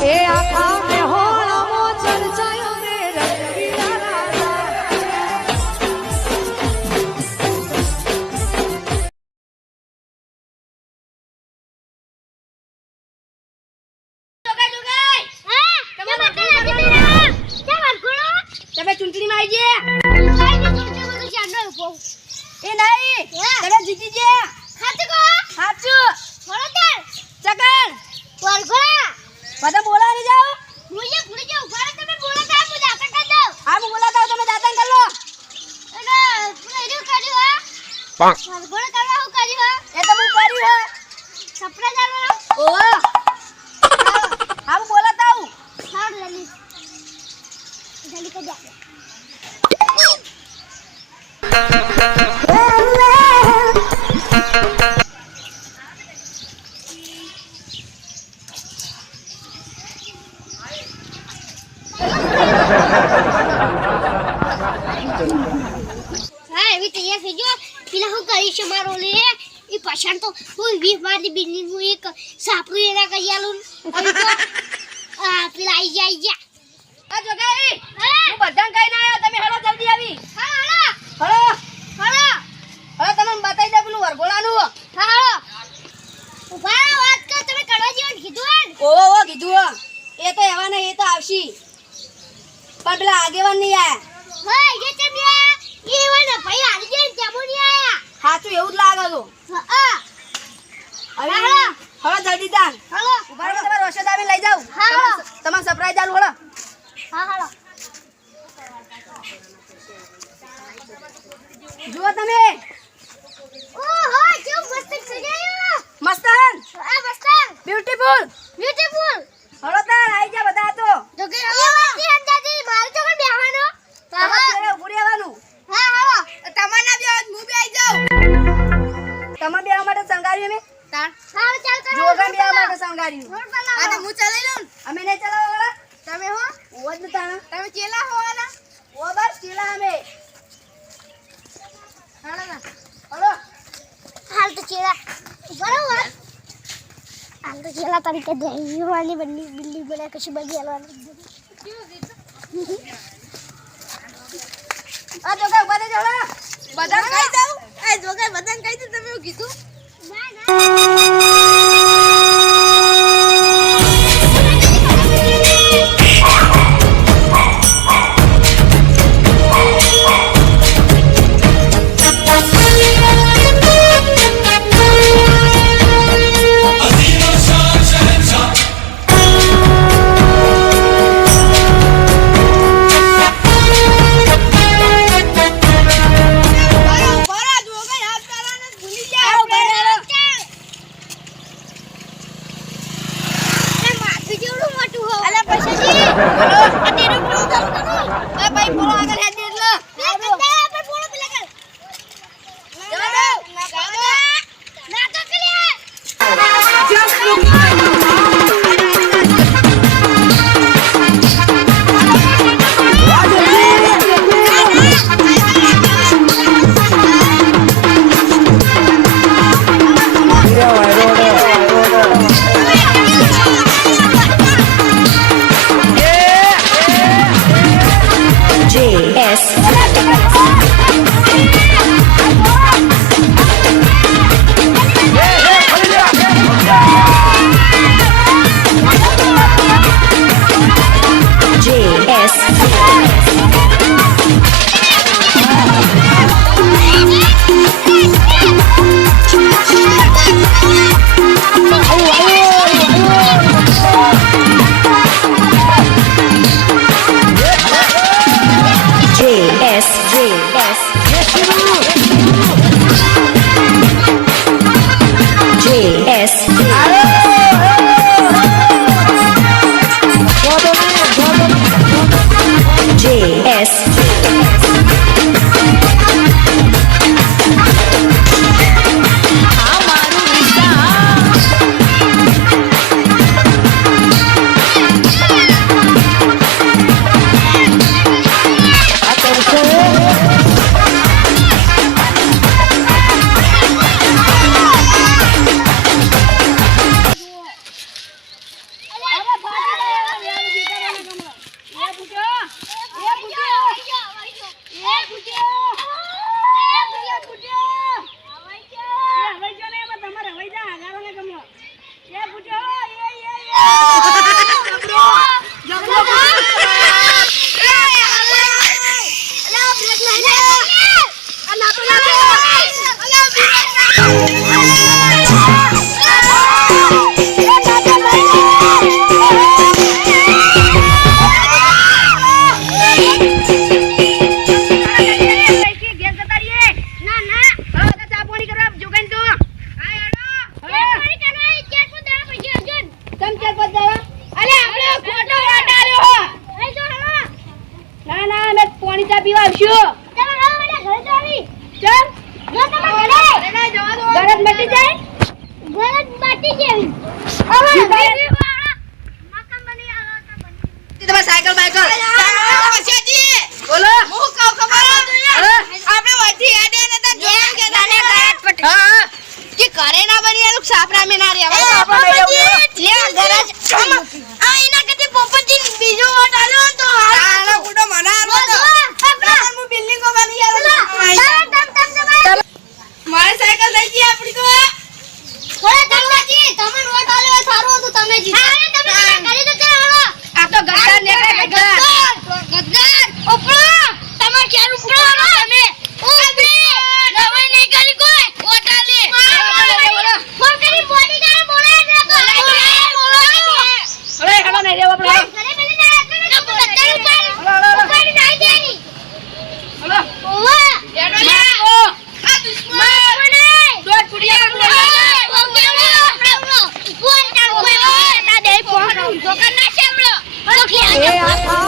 એ આખા મેહોણામાં ચર્ચાયો રે રંગીલા રાજા. તમે ચૂંટણીમાં આવી ગયા એ નહીં તમે જીતી ગયા સાચું ચકન બધા બોલા નહીં જાઓ હા હું બોલાતા હું તમે દાતન કર લો એ તો હું કર્યું હે ઓહ હા હું બોલાતા હું જલ્દી કરી દે પછાણ તો હું 20 વારની બિલ્ડિંગ હું એક સાપરું એના કરી આલું હવે તો પેલા આઈ જા આ જોગાઈ હું બધાને કઈ ના આવ્યો તમે હેલો જલ્દી આવી હા હેલો તમને બતાઈ દે પેલું વરગોળાનું હા હાલો ઉભા વાત કર તમે કરવા જેવું કીધું ઓહો કીધું એ તો એવા ને એ તો આવશી પણ પેલા આગેવાન નહીં આયા હા એ તમે એ વને ભાઈ આવી જાય તેમો નહીં આયા સાચું એવું જ લાગે તો હા હવે જલ્દી તાન હાલો ઉભા રહો તમારે રોશદ આવી લઈ જાવ હા. તમારે સરપ્રાઈઝ આલું હળો હા હાલો જુઓ તમે ઓહો જો મસ્ત સજાયો મસ્તન આ મસ્ત બ્યુટીફુલ બ્યુટીફુલ હળો તાન આવી જા બધા તો તો કે વાતી અંદાજી મારે તો કોઈ બેહવાનો તમારે ઉભું રહેવાનું હા હાલો તમારે ના બેહો હું બેહી જાઉં તમે બેહવા માટે સંગાર્યું મેં હા ચાલ કરો જોગન બેહવા માટે સંગાર્યું રોડ બનાવો આ તો હું ચલાવી લઉં અમે નહીં ચલાવવા વાળા તમે હો ઓજ ને તાણા તમે ચેલા હો વાળા ઓ બસ ચેલા અમે હળો હાલ તો ચેલા બરાબર હાલ તો ચેલા તરીકે દેવાની બની બિલ્ડિંગ બના કશું બની આલવાની આ જોગા ઉભા રહેજો હળો બધા કઈ જાવ એ જોગા બધાને કઈ દે તમે એવું કીધું ના તમારી સાયકલ બોલો હું કહું ખબર આપણે વચ્ચે હેડે ને તો જોયું કે હા કે કરે ના બની આ લોકો સાપરા મે ના રહેવા આપણે લે ગરજ આ એના કતે પોપટી બીજો વોટ આલો તો આનો ગુડો મના આલો તો હું બિલ્ડિંગ કો બની આલો મારી સાયકલ લઈ ગઈ આપડી કો થોડા ધનવાજી તમે વોટ આલ્યો સારું હતું તમે જીત્યા તમે કરી તો ચાલો આ તો ગદ્દાર ને ગદ્દાર ઉપડો તમે ક્યાં ઉપડો તમે ઉપડે નવાઈ નહીં કરી કોઈ વોટ આલે ફોન કરી બોડીગાર્ડ બોલાય ને બોલો અરે હેડો ને રેવા આપણે ઘરે બેને ના ગદ્દાર ઉપાડી નાઈ દેની હલો ઓવા હેડો લે આ દુશ્મન દોડ પુડિયા ના દે ફોન જો કર ના શેમલો એ આ